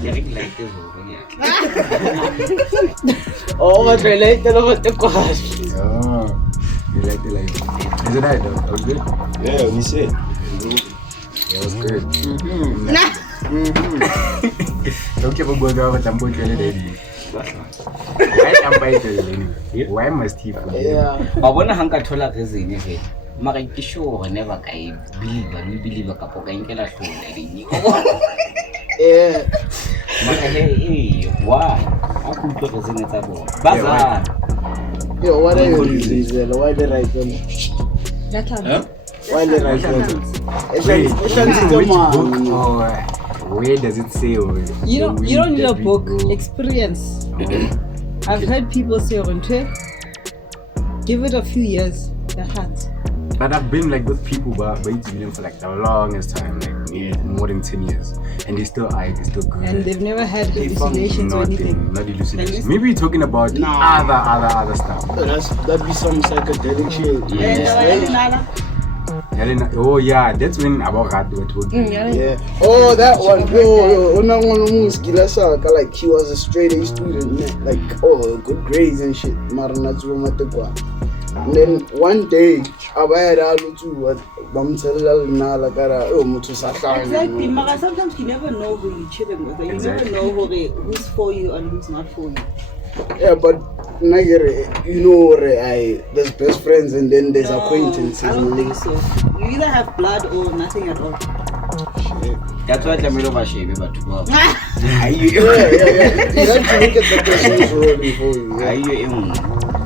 like this over here. Oh, but I like the love the question. Oh, you like the life. Is it right though? That was good? Yeah, we said. Yeah, it was good. Don't keep on going over Tambo Kennedy. Why Tambo Kennedy? Why must he forget? Yeah. But when I hang at all reason, if it, Mara Kisho never I believe a couple of Kankela show. Yeah. Hey, why? I could put reason at a board. Bazaar. Yo, what are you using? Why the right one? Huh? Why the right one? Which book or where does it say? You don't need a book. Experience. I've heard people say, give it a few years. The heart. But I've been like with people, but it's been for like the longest time, like maybe more than 10 years, and they still good. And they've never had hallucinations or anything. Not hallucinations. Maybe you're talking about other stuff. That'd be some psychedelic shit. Yeah. Oh yeah, that's when about that we're talking. Yeah. Oh, that one. Like he was a straight A student, like good grades and shit. And then one day, Exactly. Sometimes you never know who you're chilling with. You never know who's for you and who's not for you. Yeah, but there's best friends and then there's acquaintances. I don't think so. You either have blood or nothing at all. Shit. That's why I'm over shame, but You have to look at the person's role before you.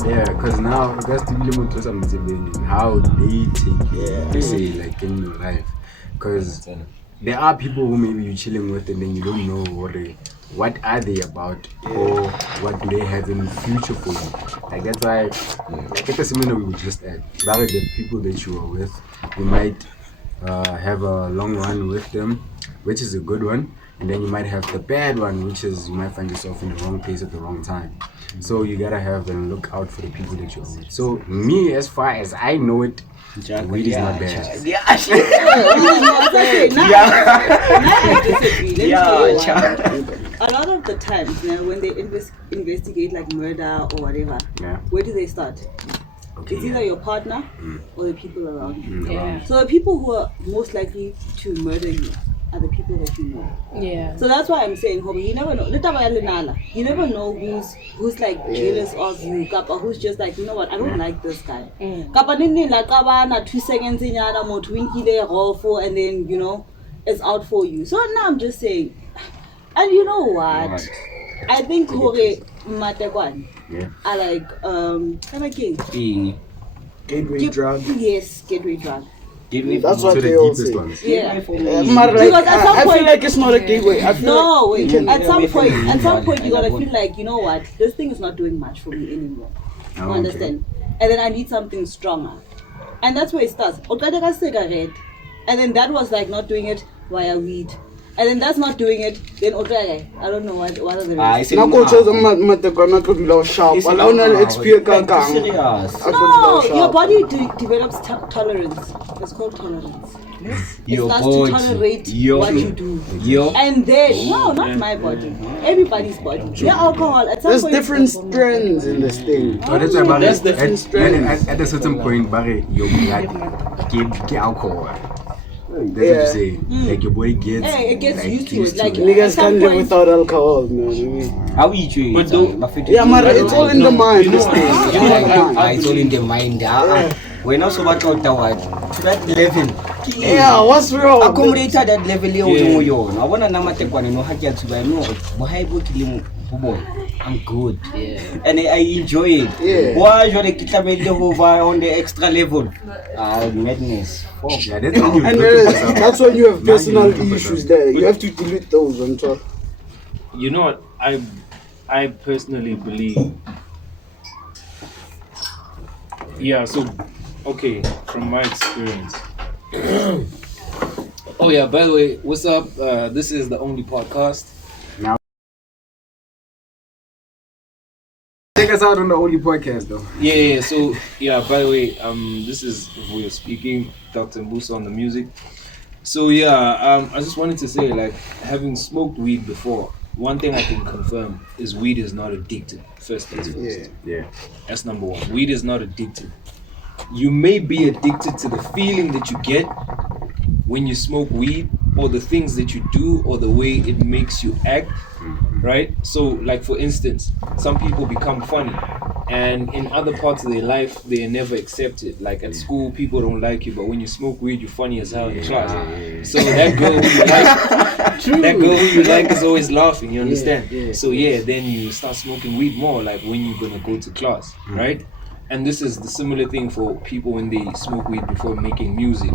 Yeah, because now you guys to be something how they take you, say like in your life. Because there are people who maybe you're chilling with and then you don't know what are they about or what do they have in the future for you. Like that's why like at the seminar we would just add rather the people that you are with, you might have a long run with them, which is a good one, and then you might have the bad one, which is you might find yourself in the wrong place at the wrong time. So you gotta have and look out for the people that you're with. So me, as far as I know it, weed is not bad. A lot of the times, when they investigate like murder or whatever, where do they start? It's either your partner or the people around you. So the people who are most likely to murder you are the people that you know. Yeah. So that's why I'm saying, you never know. You never know who's like jealous of you, or who's just like, you know what, I don't like this guy. And then, it's out for you. So now I'm just saying, and you know what? I think Matekwan are like Gateway drug. Yes, gateway drug. That's what they all say. Yeah. Because at some point, I feel like it's not a gateway. At some point you gotta feel like, you know what, this thing is not doing much for me anymore. You understand? And then I need something stronger. And that's where it starts. Cigarette. And then that was like not doing it via weed. And then that's not doing it, then okay, I don't know what are the reasons. No, your body develops tolerance. It's called tolerance. It starts to tolerate what you do. And then, no, not my body. Everybody's body. Yeah, alcohol. At some there's point, different strands in this thing. That's why there's different strands. At a certain point, your blood get alcohol. That's what you say. Like your body gets. It gets like, used to it. Like niggas can't live without alcohol, man. How eat you? But it's all in the mind. It's all in the mind. We're not so much out to that level. Yeah, what's wrong? Accommodate that level. I want to know I'm good. Yeah. And I enjoy it. Yeah. Why should I keep on the extra level? Madness. Yeah, that's when that's when you have personal issues there. You have to delete those on top. You know what? I personally believe. Yeah, so okay, from my experience. Oh yeah, by the way, what's up? This is the only podcast. Take us out on the only podcast though. Yeah, so by the way, this is Voyo speaking, Dr. Mbusa on the music. So yeah, I just wanted to say, like, having smoked weed before, one thing I can confirm is weed is not addictive. First things first. Yeah. That's number one. Weed is not addictive. You may be addicted to the feeling that you get when you smoke weed, or the things that you do, or the way it makes you act, right? So, like, for instance, some people become funny, and in other parts of their life, they are never accepted. Like at school, people don't like you, but when you smoke weed, you're funny as hell in class. So that girl who you like, that girl who you like is always laughing. You understand? So yeah, then you start smoking weed more, like when you're gonna go to class, right? And this is the similar thing for people when they smoke weed before making music.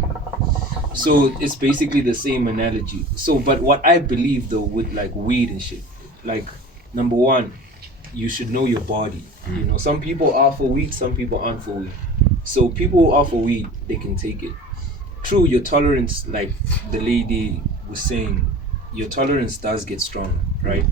So it's basically the same analogy. So, but what I believe though with like weed and shit, like, number one, you should know your body. You know, some people are for weed, some people aren't for weed. So people who are for weed, they can take it. True, your tolerance, like the lady was saying, your tolerance does get stronger, right?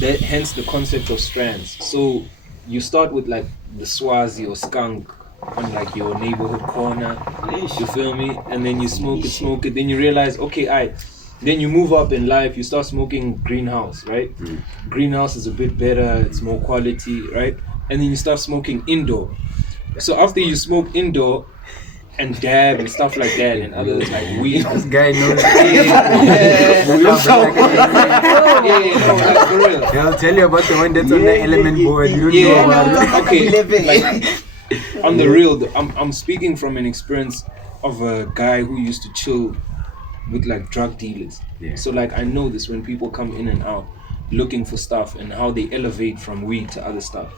That hence the concept of strands. So you start with like the Swazi or skunk on like your neighborhood corner, you feel me? And then you smoke it, then you realize, okay, then you move up in life, you start smoking greenhouse, right? Greenhouse is a bit better, it's more quality, right? And then you start smoking indoor. So after you smoke indoor and dab and stuff like that, and other like weed, This guy knows. like for real. He'll tell you about the one that's on the element board. You don't know about it. Okay, like, on the real, I'm speaking from an experience of a guy who used to chill with like drug dealers. So like I know this when people come in and out looking for stuff and how they elevate from weed to other stuff.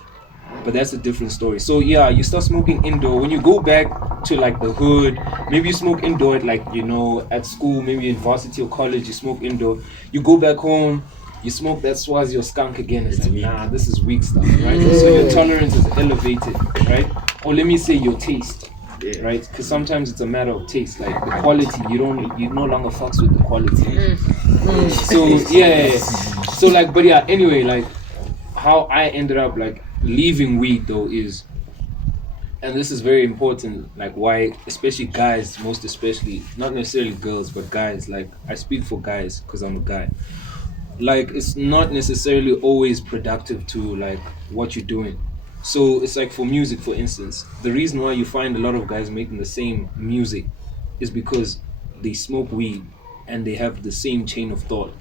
But that's a different story. So yeah, you start smoking indoor. When you go back to like the hood, maybe you smoke indoor at like, you know, at school, maybe in varsity or college, you smoke indoor. You go back home, you smoke that Swazi or skunk again. It's like, nah, this is weak stuff, right? So your tolerance is elevated, right? Or let me say your taste, right? Because sometimes it's a matter of taste, like the quality. You no longer fucks with the quality. So yeah, so like, but yeah, anyway, like how I ended up like leaving weed though is, and this is very important, like why especially guys, most especially, not necessarily girls but guys, like I speak for guys because I'm a guy, like it's not necessarily always productive to like what you're doing. So it's like for music, for instance, the reason why you find a lot of guys making the same music is because they smoke weed and they have the same chain of thought,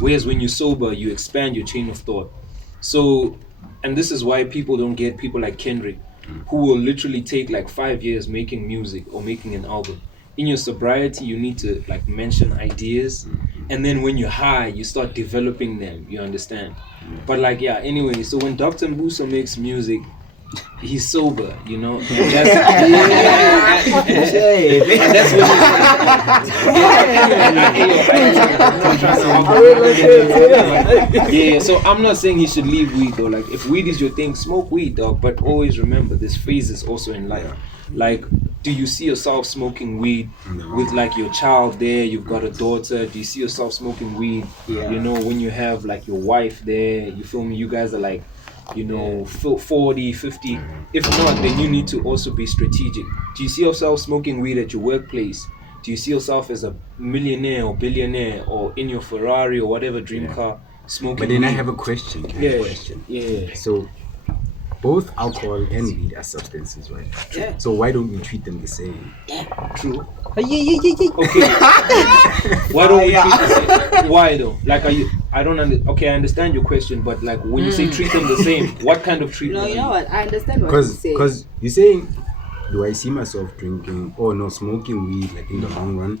whereas when you're sober you expand your chain of thought. So, and this is why people don't get people like Kendrick, who will literally take like 5 years making music or making an album. In your sobriety, you need to like mention ideas, and then when you're high, you start developing them. You understand? But like, yeah. Anyway, so when Dr. Mbuso makes music, he's sober, you know. And that's, and that's yeah. So I'm not saying he should leave weed though. Like, if weed is your thing, smoke weed, dog. But always remember, there's phases also in life. Like, do you see yourself smoking weed with like your child there? You've got a daughter. Do you see yourself smoking weed? You know, when you have like your wife there, you feel me? You guys are like, you know, 40, 50. If not, then you need to also be strategic. Do you see yourself smoking weed at your workplace? Do you see yourself as a millionaire or billionaire or in your Ferrari or whatever dream car smoking But then weed? I have a question. Yeah. So both alcohol and weed are substances, right? Yeah. So why don't we treat them the same? True. Yeah. Okay. Why don't we treat the same? Why though? Like, I don't okay, I understand your question, but like when you say treat them the same, what kind of treatment? No, you know what? I understand what you say. Because you're saying, do I see myself drinking or no smoking weed like in the long run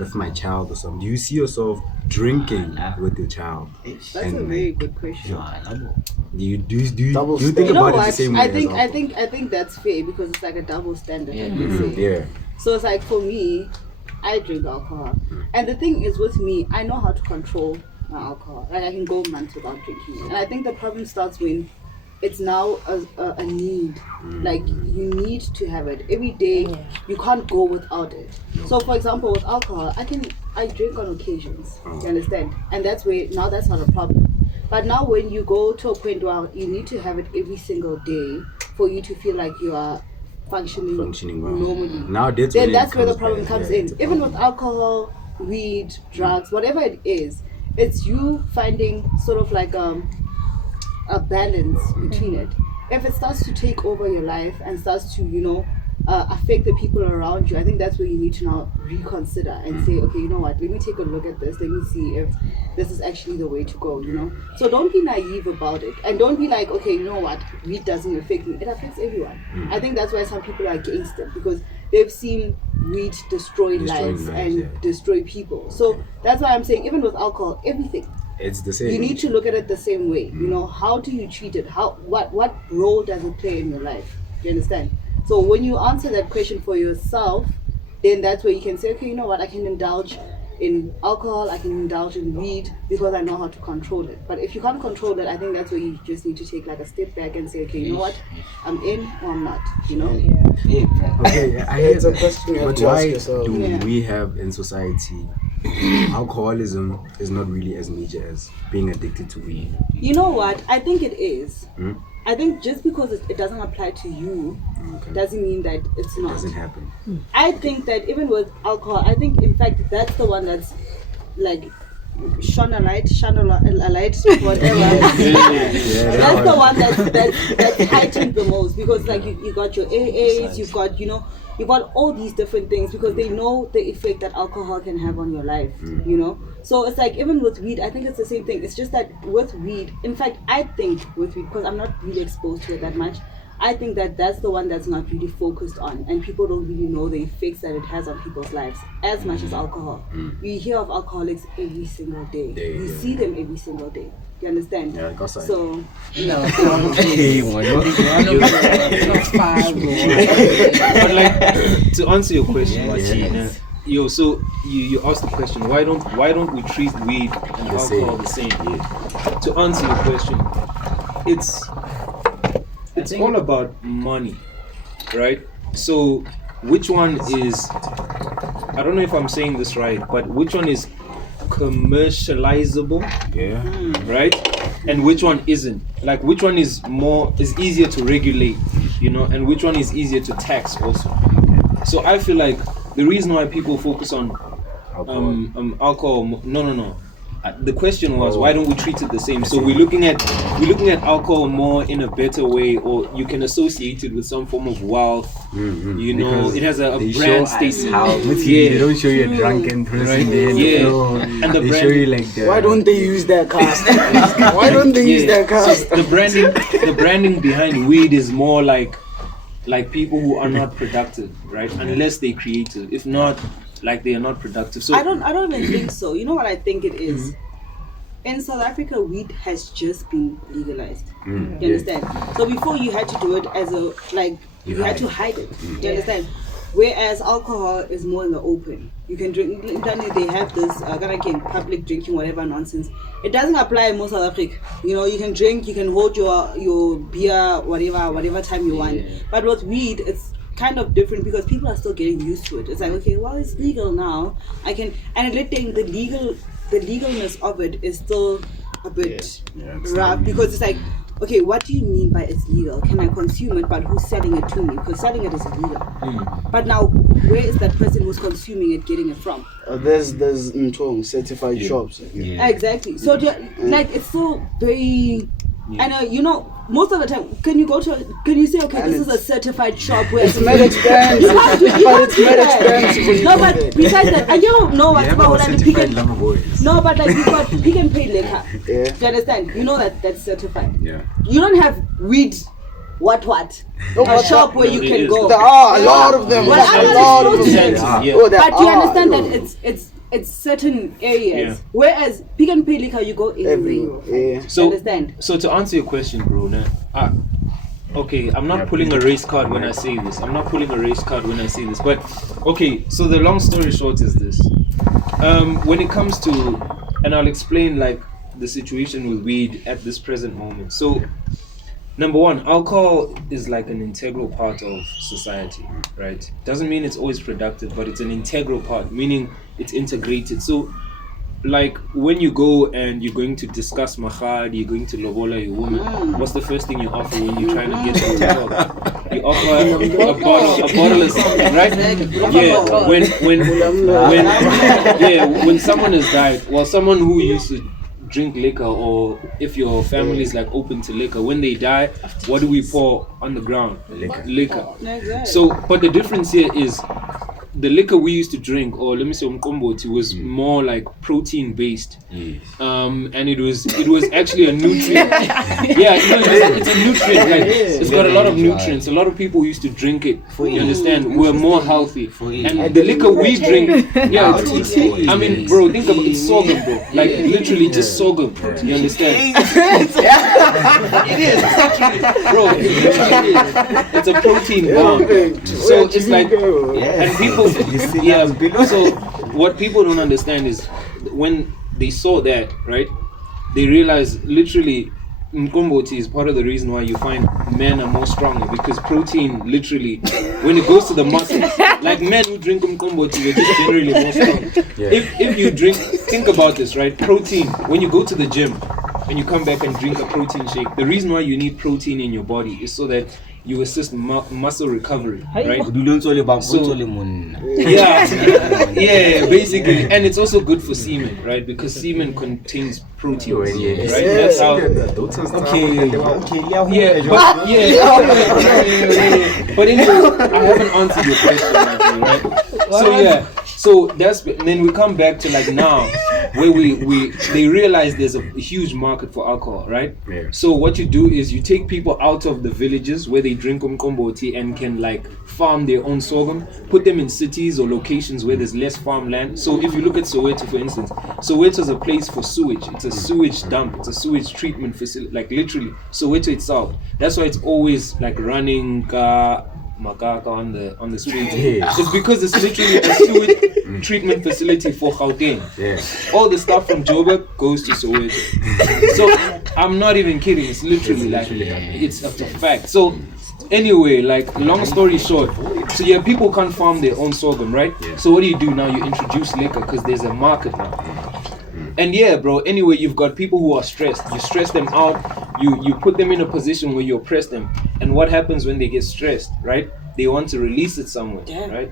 with my child or something? Do you see yourself drinking with your child? That's a very good question. Do you think You know about it the what? same way? I think that's fair because it's like a double standard. Like you say. Yeah. So it's like for me, I drink alcohol, and the thing is with me, I know how to control my alcohol. Like I can go months without drinking it, and I think the problem starts when it's now a need. Like you need to have it every day. You can't go without it. So for example, with alcohol, I drink on occasions. You understand? And that's where now that's not a problem. But now when you go to a point where you need to have it every single day for you to feel like you are functioning well. normally. Now that's Then when that's it where the comes problem back. comes Yeah, in. it's a Even problem. with alcohol, weed, drugs, whatever it is, it's you finding sort of like a balance between it. If it starts to take over your life and starts to, affect the people around you, I think that's where you need to now reconsider and say, okay, you know what, let me take a look at this, let me see if this is actually the way to go, So don't be naive about it, and don't be like, okay, you know what, weed doesn't affect me. It affects everyone. I think that's why some people are against it, because they've seen weed destroy lives and destroy people. So that's why I'm saying, even with alcohol, everything, it's the same. You need to look at it the same way. How do you treat it? What role does it play in your life? You understand? So when you answer that question for yourself, then that's where you can say, okay, you know what, I can indulge in alcohol, I can indulge in weed because I know how to control it. But if you can't control it, I think that's where you just need to take like a step back and say, okay, you know what, I'm in or I'm not, Okay, I It's a question you have but to ask why yourself. do we have in society alcoholism is not really as major as being addicted to weed? You know what, I think it is. I think just because it doesn't apply to you doesn't mean that it's not. It doesn't happen. I think that even with alcohol, I think in fact that's the one that's like shone a light, whatever. That's the one that's heightened the most, because like you got your AAs, you've got you've got all these different things, because they know the effect that alcohol can have on your life, So it's like, even with weed, I think it's the same thing. It's just that with weed, in fact, I think with weed, because I'm not really exposed to it that much, I think that that's the one that's not really focused on, and people don't really know the effects that it has on people's lives as much as alcohol. We hear of alcoholics every single day. We see them every single day. You understand? Yeah, because So, But like, to answer your question, Martina, so you asked the question, why don't we treat weed and alcohol the same? To answer your question, it's all about money, right? So which one is, I don't know if I'm saying this right, but which one is commercializable, right, and which one isn't? Like, which one is easier to regulate, and which one is easier to tax also? So I feel like the reason why people focus on alcohol, no. The question was, why don't we treat it the same? So we're looking at alcohol more in a better way, or you can associate it with some form of wealth. It has a brand statement. They don't show you a drunken person, right? And the they brand, show you like the. Why don't they use that cast? Why don't they use that cast? So the branding behind weed is more like people who are not productive, right? Unless they create it. If not, like, they are not productive. So I don't even think so. You know what I think it is? In South Africa, weed has just been legalized. You understand? So before, you had to do it as you had to hide it. You understand? Whereas alcohol is more in the open. You can drink. They have this public drinking, whatever nonsense. It doesn't apply in most South Africa. You can drink, you can hold your beer, whatever time you want. But with weed, it's kind of different, because people are still getting used to it. It's like, okay, well, it's legal now. I can, and the legalness of it is still a bit rough, because it's like, okay, what do you mean by it's legal? Can I consume it? But who's selling it to me? Because selling it is illegal. But now, where is that person who's consuming it getting it from? There's certified shops. Exactly. So it's so very. And most of the time, can you say, okay, this is a certified shop where it's mad expensive, but it's mad expensive. No, but besides that, and you don't know what's about what certified lover boys. No, but like, you've got Pick and Pay liquor. Do you understand? You know that's certified. You don't have weed. What? A shop where you can go. There are a lot of them. Well, I'm not exposed to it. But you understand that it's certain areas. Whereas Pick and Pay liquor, you go everywhere. So, understand? So to answer your question, bro, okay, I'm not pulling a race card when I say this. But okay, so the long story short is this. When it comes to, and I'll explain like the situation with weed at this present moment. So, number one, alcohol is like an integral part of society, right? Doesn't mean it's always productive, but it's an integral part, meaning it's integrated. So like when you go and you're going to discuss mahad, you're going to lobola your woman, what's the first thing you offer when you're trying to get them to talk? You offer a bottle of something, right? Yeah, when someone has died, well, someone who used to drink liquor, or if your family is like open to liquor, when they die, what do we pour on the ground? Liquor. So, but the difference here is the liquor we used to drink, or let me say umqombothi, was more like protein based. And it was actually a nutrient. It's a nutrient. Like it's got a lot of nutrients. A lot of people used to drink it. You understand? We're more healthy. And the liquor we drink, I mean, bro, think about it. It's sorghum, bro. Like literally just sorghum. You understand? It is actually, bro. It's a protein bomb. So it's like, and people. So what people don't understand is when they saw that, right, they realize literally Mkomboti is part of the reason why you find men are more stronger, because protein literally, when it goes to the muscles, like men who drink Mkomboti, they're just generally more strong. If you drink, think about this, right, protein, when you go to the gym and you come back and drink a protein shake, the reason why you need protein in your body is so that you assist muscle recovery, right? Basically, and it's also good for semen, right? Because semen contains proteins, right? That's how. But anyway, I haven't answered your question, right? So that's, then we come back to like now, where they realize there's a huge market for alcohol, right? So what you do is you take people out of the villages where they drink umqombothi and can like farm their own sorghum, put them in cities or locations where there's less farmland. So if you look at Soweto, for instance, Soweto is a place for sewage. It's a sewage dump. It's a sewage treatment facility, like literally Soweto itself. That's why it's always like running Makaka on the street. It's because it's literally a sewage treatment facility for Gauteng. All the stuff from Joburg goes to Soweto. So I'm not even kidding. It's literally like it's a fact. So anyway, like long story short, so people can't farm their own sorghum, right? So what do you do now? You introduce liquor because there's a market now. And bro, anyway, you've got people who are stressed. You stress them out, you put them in a position where you oppress them. And what happens when they get stressed, right? They want to release it somewhere, right?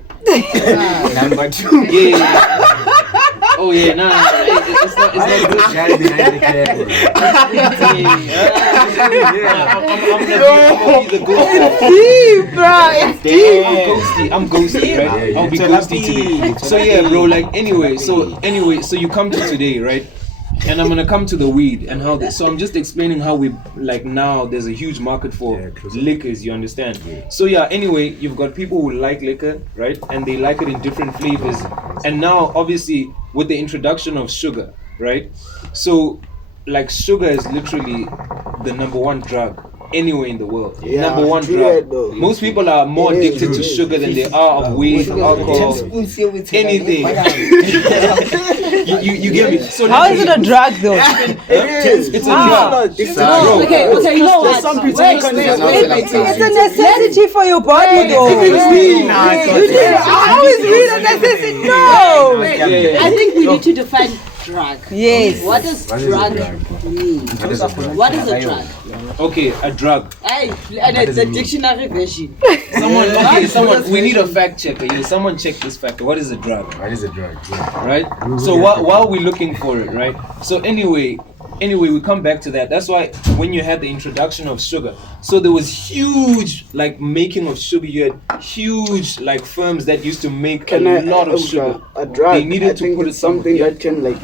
Number 2. Oh yeah, it's not good. Guy behind the camera. I'm gonna be the ghost. It's deep, bro. I'm ghosty, right? I'll be ghosty today. So bro, like anyway, so you come to today, right? And I'm gonna come to the weed and how so I'm just explaining how we like now there's a huge market for liquors, you understand? So anyway, you've got people who like liquor, right? And they like it in different flavors. And now obviously with the introduction of sugar, right? So like sugar is literally the number 1 drug anywhere in the world. Number 1 drug. Most people are more addicted to sugar than they are of weed, alcohol, anything. You get me? So how is it a drug though? It's a drug. It's a drug. Okay, you know what? It's a necessity for your body though. How is weed a necessity? No. I think we need to define drug. Yes. What does drug mean? What is a drug? Okay, a drug. And it's a dictionary version. Someone, we need a fact checker. Someone check this fact. What is a drug? What is a drug? Right? So while we're looking for it, right? So anyway, we come back to that. That's why when you had the introduction of sugar, so there was huge like making of sugar. You had huge like firms that used to make a lot of sugar. A drug. They needed to put it something that can like.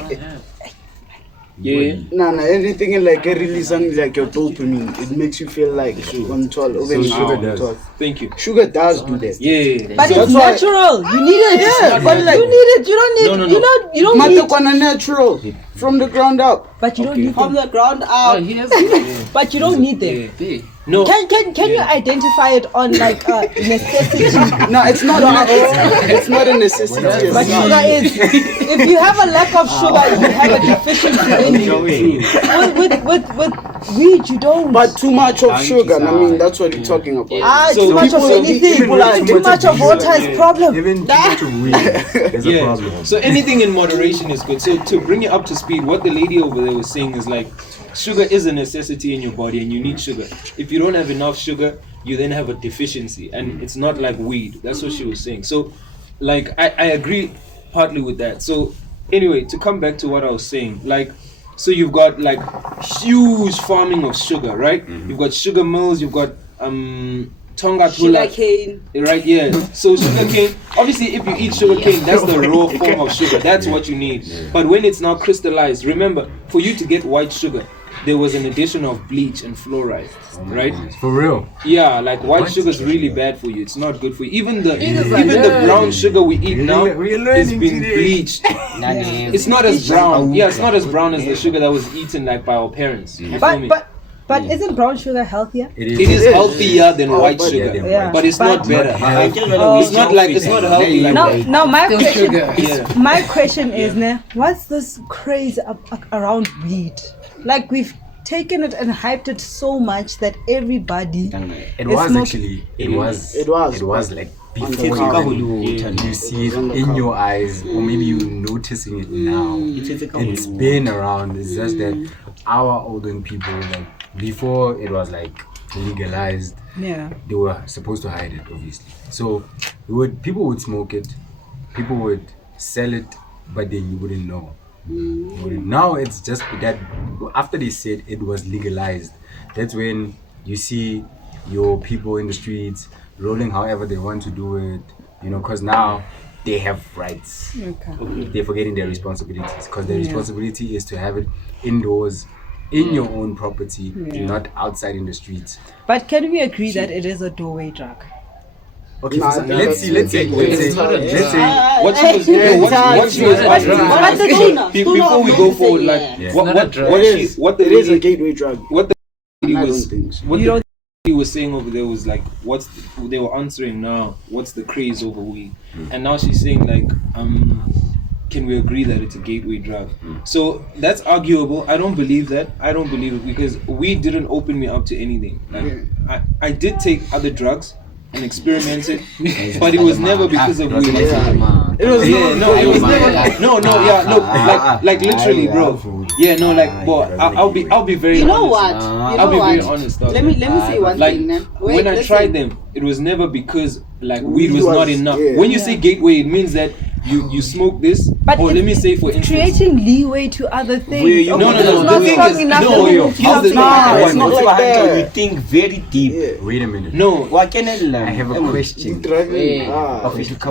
Anything like release something like your dopamine. It makes you feel like control over sugar does. Thank you. Sugar does do that. But it's natural. You need it. But like, you need it. You don't need. No. You don't need. Natural from the ground up. But you don't need From them. the ground up. But you don't need them. No. Can you identify it on like a necessity? No, it's not. It's not a necessity. But sugar is. If you have a lack of sugar, you have a deficiency in you. With weed you don't. But too much of sugar, I mean, that's what you're talking about. So too much of people- anything. people like Too much of water is problem. Even too much of weed is a problem. So anything in moderation is good. So to bring you up to speed, what the lady over there was saying is like, sugar is a necessity in your body and you need sugar. If you don't have enough sugar, you then have a deficiency, and it's not like weed. That's what she was saying. So like I agree partly with that. So anyway, to come back to what I was saying, like, so you've got like huge farming of sugar, right? You've got sugar mills, you've got Tonga Tula, Sugar cane. right? Yeah. So sugar cane. Obviously, if you eat sugar cane, that's the raw form of sugar. That's what you need. But when it's now crystallized, remember, for you to get white sugar, there was an addition of bleach and fluoride, right? For real. Yeah, like white sugar is really bad for you. It's not good for you. Even the brown sugar we eat now is being bleached. It's not as brown. Yeah, it's not as brown as the sugar that was eaten like by our parents. You feel me? But isn't brown sugar healthier? It is healthier than white sugar, Yeah. but it's not better. It's not healthy like that. Now my question, Yeah. my question is, what's this craze around weed? Like we've taken it and hyped it so much that everybody It is was smoking. actually. It was like On before you see it in your eyes, or maybe you noticing it now. It's been around. It's just that our older people, like before it was like legalized, Yeah. they were supposed to hide it, obviously. So people would smoke it, people would sell it, but then you wouldn't know. Now it's just that after they said it was legalized, that's when you see your people in the streets rolling however they want to do it, because now they have rights. Okay. They're forgetting their responsibilities, because their responsibility is to have it indoors in your own property, not outside in the streets. But can we agree that it is a doorway drug? Okay, Nah, let's say what she was But the thing, before we go forward, like what the It is a lady gateway drug. what the lady I don't was think so. what You the don't- he was saying over there was like, they were answering now, what's the craze over weed? And now she's saying like, can we agree that it's a gateway drug? So that's arguable. I don't believe that. I don't believe it, because weed didn't open me up to anything. Like, I did take other drugs and experimented, but it was never because of weed. It was It was never. Like literally, bro. Yeah, no, like, but I'll be very. You know honest. what? I'll be very honest. Let me say one Like thing. Now. when I tried them, it was never because like weed was not enough. When you say gateway, it means that you smoke this, But or it's let me say for instance. creating leeway to other things. No, no, It's no. not The thing strong is, enough no, to yo, move here's the to thing. something. It's not like that. You think very deep. Wait a minute. No, What can I learn? I have a question. Driving.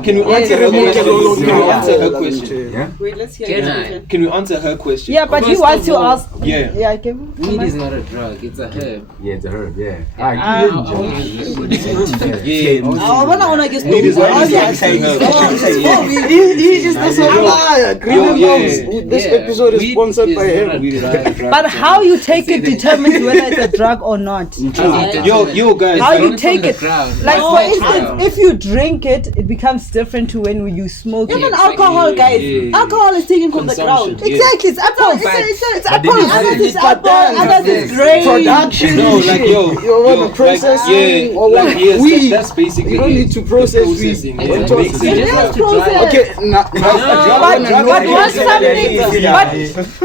can you answer her question? Can you answer her question? Yeah? Wait, let's hear Can your I? question. Can you answer her question? Yeah, but he First wants of to all, ask. Yeah. Yeah, I can. Weed is not a drug, it's a herb. Yeah, it's a herb, yeah. Yeah. I wanna get Weed is not started. He just doesn't lie. This episode is sponsored by him. Weed is not a drug. But how you take it determines whether it's a drug or not. Yo guys, How like, you take it? Ground. Like for That's not instance, if you drink it, it becomes different to when you smoke Even it. alcohol, guys. Yeah. Alcohol is taken from the Consumption. ground. Yeah. Exactly, it's apple. It's apple. Others is apple, others is grain. Production. no, like You want to like, process yeah, or like yes, weed. that's basically You don't it. need to process The weed. processing, What yeah, it you makes want it to a drug. process. Okay, But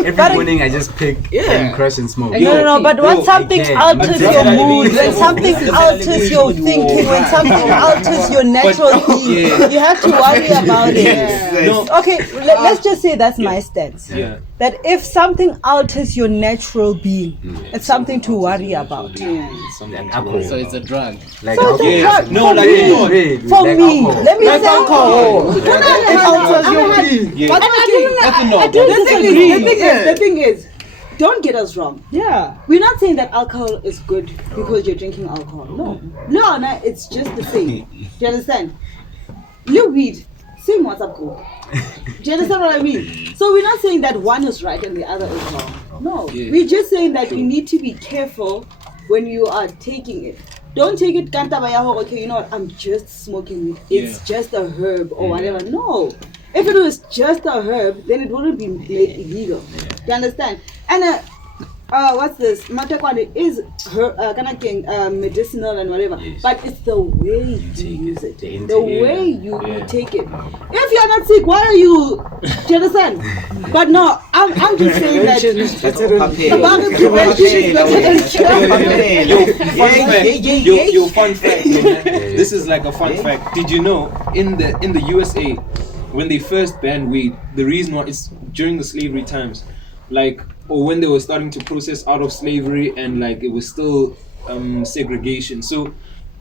Every morning I just pick and crush and smoke. no, but when something again, alters I'm your telling mood, you. when something alters your thinking, when something alters your natural being, you have to worry about it. No, Okay, let's just say that's my stance. yeah. That if something alters your natural being, it's something to worry about. Like alcohol. So it's a drug. Like So it's a alcohol. drug. No, For like, me, no. for Like me, alcohol. let me like say alcohol. It alters your being. Yeah. The thing is, don't get us wrong. Yeah. We're not saying that alcohol is good because you're drinking alcohol. No, it's just the same. Do you understand? Your weed, same WhatsApp group. Do you understand what I mean? So we're not saying that one is right and the other is wrong. No, we're just saying that you need to be careful when you are taking it. Don't take it okay, you know what, I'm just smoking weed. It's just a herb or whatever. No. If it was just a herb, then it wouldn't be made illegal. Do you understand? And what's this? Matekwale is her medicinal and whatever, Yes. but it's the way you use it, the way you Yeah. take it. If you're not sick, why are you? Do you understand? But no, I'm just saying that about prevention is better than cure. Yo, fun fact. This is like a fun fact. Did you know in the USA, when they first banned weed, the reason why it's during the slavery times, like, or when they were starting to process out of slavery and like it was still segregation. So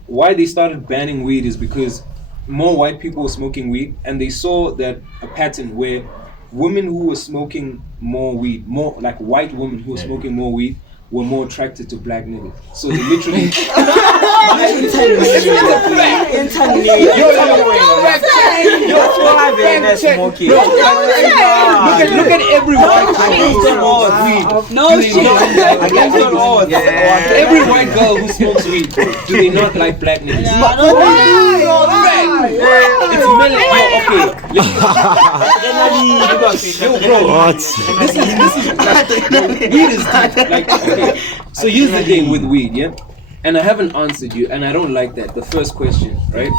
why they started banning weed is because more white people were smoking weed, and they saw that a pattern where women who were smoking more weed, more like white women who were smoking more weed, were more attracted to black niggas. So they literally Look at every white girl. No shit. Every white girl who smokes weed, do they not like black niggas? I don't think It's melon. Yo, bro. This is like, weed is like, okay. So here's the thing with weed, yeah? And I haven't answered you, and I don't like that. The first question, right?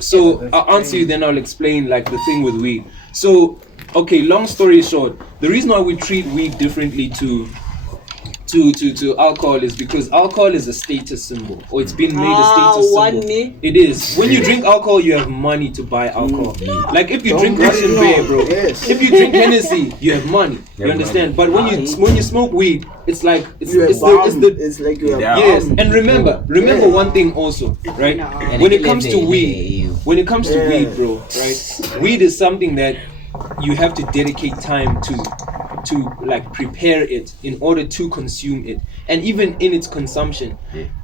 So I'll answer you, then I'll explain like the thing with weed. So, okay, long story short, the reason why we treat weed differently to alcohol is because alcohol is a status symbol, or it's been made a status symbol. It is. When you drink alcohol, you have money to buy alcohol. Like if you drink Russian beer, bro. Yes. If you drink Hennessy, you have money. You understand? But when you smoke weed, it's like it's like you have yes. And remember one thing also, right? When it comes to weed, bro, right? Weed is something that you have to dedicate time to like prepare it in order to consume it. And even in its consumption,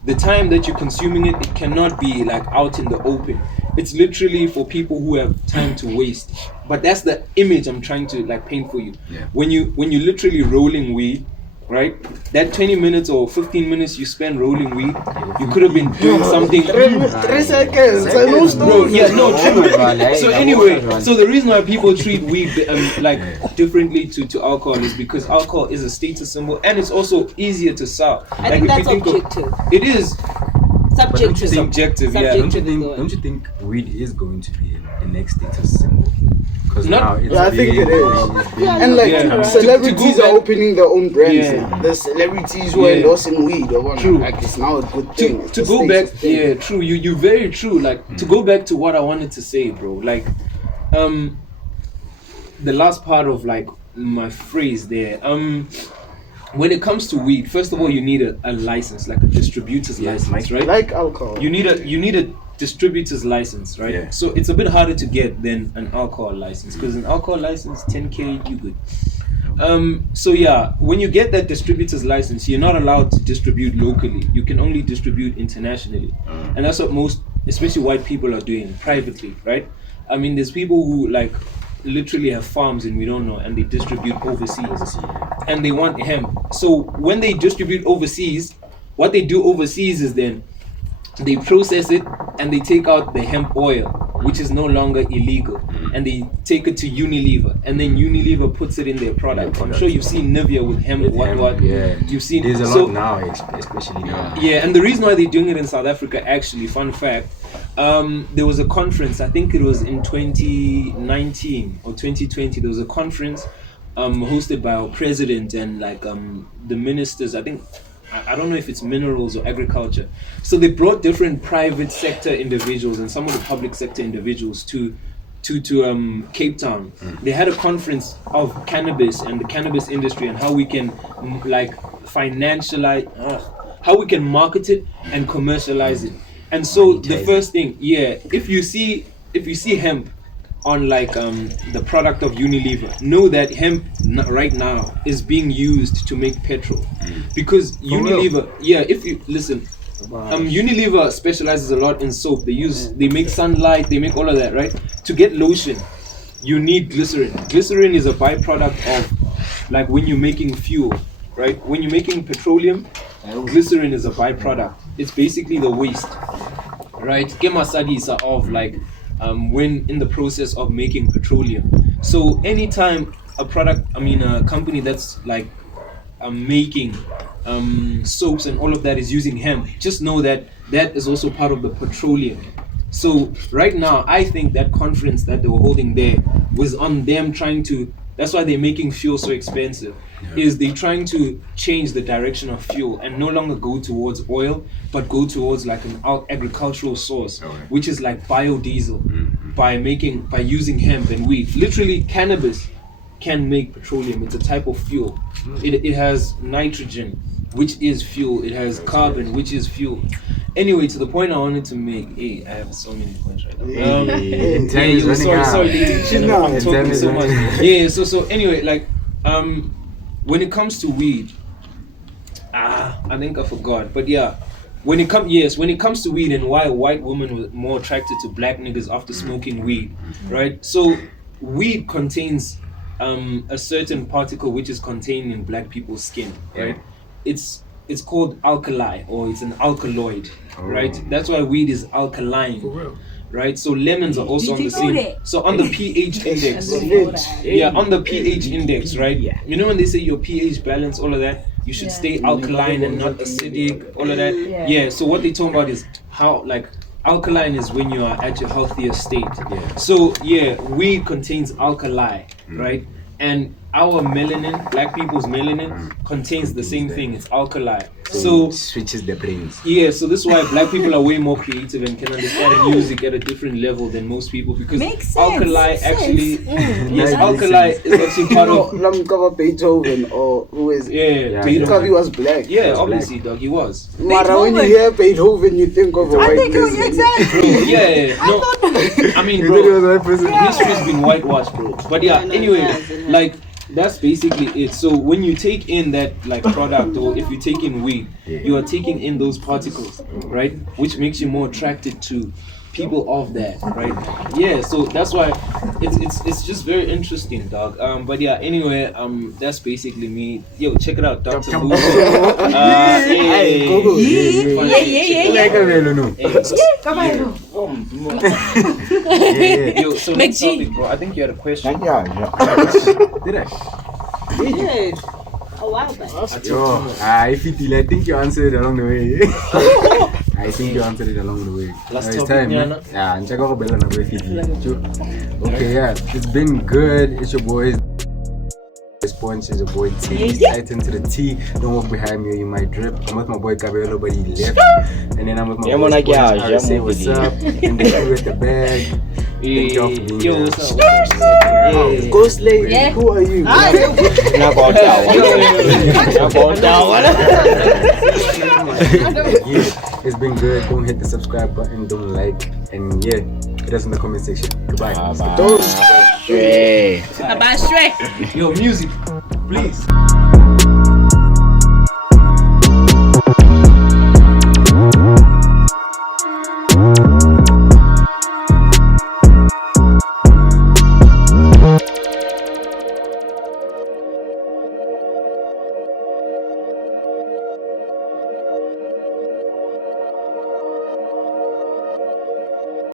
the time that you're consuming it, it cannot be like out in the open. It's literally for people who have time to waste. But that's the image I'm trying to like paint for you. When you literally rolling weed, right? That 20 minutes or 15 minutes you spend rolling weed, you could have been doing something. 3 seconds. I know Bro, yeah, no, true. So anyway, so the reason why people treat weed like differently to alcohol is because alcohol is a status symbol, and it's also easier to sell. I think that's objective. It is Subjective. subjective, yeah. Don't you think weed is going to be the next status symbol? Because Not- now it's Yeah, I think big, it is. it's big. And like Yeah. celebrities To go are back- opening their own brands Yeah. now. The celebrities who are Yeah. endorsing weed or what. True. Like it's now a good thing. It's To a go back, status thing. yeah, true. You very true. Like to go back to what I wanted to say, bro. Like, the last part of like my phrase there. When it comes to weed, first of all, you need a license, like a distributor's license, right? Like alcohol. You need a distributor's license, right? Yeah. So it's a bit harder to get than an alcohol license, because an alcohol license, 10K, you good. So yeah, when you get that distributor's license, you're not allowed to distribute locally. You can only distribute internationally, and that's what most, especially white people, are doing privately, right? I mean, there's people who like literally have farms and we don't know, and they distribute overseas, and they want hemp. So when they distribute overseas, what they do overseas is then they process it and they take out the hemp oil, which is no longer illegal, and they take it to Unilever, and then Unilever puts it in their product. I'm sure you've seen Nivea with hemp, what. Yeah. You've seen There's a so- lot now, especially now. yeah, and the reason why they're doing it in South Africa, actually, fun fact, there was a conference, I think it was in 2019 or 2020, there was a conference hosted by our president and like the ministers, I think, I don't know if it's minerals or agriculture. So they brought different private sector individuals and some of the public sector individuals to Cape Town. They had a conference of cannabis and the cannabis industry and how we can like financialize, how we can market it and commercialize it. And so the first thing, if you see hemp on like the product of Unilever, know that hemp right now is being used to make petrol, because Unilever, if you listen, Unilever specializes a lot in soap. They make sunlight, they make all of that, right? To get lotion, you need glycerin. Glycerin is a byproduct of like when you're making fuel, right? When you're making petroleum, glycerin is a byproduct. It's basically the waste, right? Kemasadis are of like when in the process of making petroleum. So anytime a company that's like making soaps and all of that is using hemp, just know that that is also part of the petroleum. So right now, I think that conference that they were holding there was on them trying to. That's why they're making fuel so expensive. Is they trying to change the direction of fuel and no longer go towards oil, but go towards like an agricultural source, which is like biodiesel, by using hemp and weed. Literally, cannabis can make petroleum. It's a type of fuel. It has nitrogen, which is fuel. It has carbon, which is fuel. Anyway, to the point I wanted to make. Hey, I have so many points right now. Sorry, ladies. I'm talking so much. Yeah. So anyway, like, when it comes to weed, I think I forgot. But yeah, when it comes to weed and why white women were more attracted to black niggas after smoking weed, right? So weed contains a certain particle which is contained in black people's skin, right? It's called alkali, or it's an alkaloid, right? That's why weed is alkaline, right? So lemons are also on the same. So on the pH index, on the pH index, right? You know when they say your pH balance, all of that, you should stay alkaline and not acidic, all of that. Yeah. So what they talk about is how like alkaline is when you are at your healthiest state. So weed contains alkali, right? And our melanin, black people's melanin, contains the same thing. It's alkali. So it switches the brains. Yeah, so this is why black people are way more creative and can understand music at a different level than most people, because alkali actually, alkali is actually part of. Cover Beethoven, or who is? Beethoven was black. Yeah, obviously, dog, he was. Mara, when you hear Beethoven, you think of a white person. Exactly. No, I mean, bro, history's been whitewashed, bro. But anyway, like. That's basically it. So when you take in that like product, or if you take in weed, you are taking in those particles, right? Which makes you more attracted to people of that, right? Yeah, so that's why it's just very interesting, dog. But anyway, that's basically me. Yo, check it out, Dr. Boo. Yo, so next topic, bro. I think you had a question. Did I? Yeah. A while back. I think you answered it along the way. I think you answered it along the way. Last it's topic, time. yeah. And check out Bella and Okay, it's been good. It's your boys. Response is your boy T. Titan to the T. Don't walk behind me or you might drip. I'm with my boy Cabello, but he left. And then I'm with my boy say what's up. And the crew at the bag. Thank y'all for being here. Ghost lady, who are you? It's been good. Don't hit the subscribe button. Don't like. And hit us in the comment section. Goodbye. Don't stray. Yo, music, please.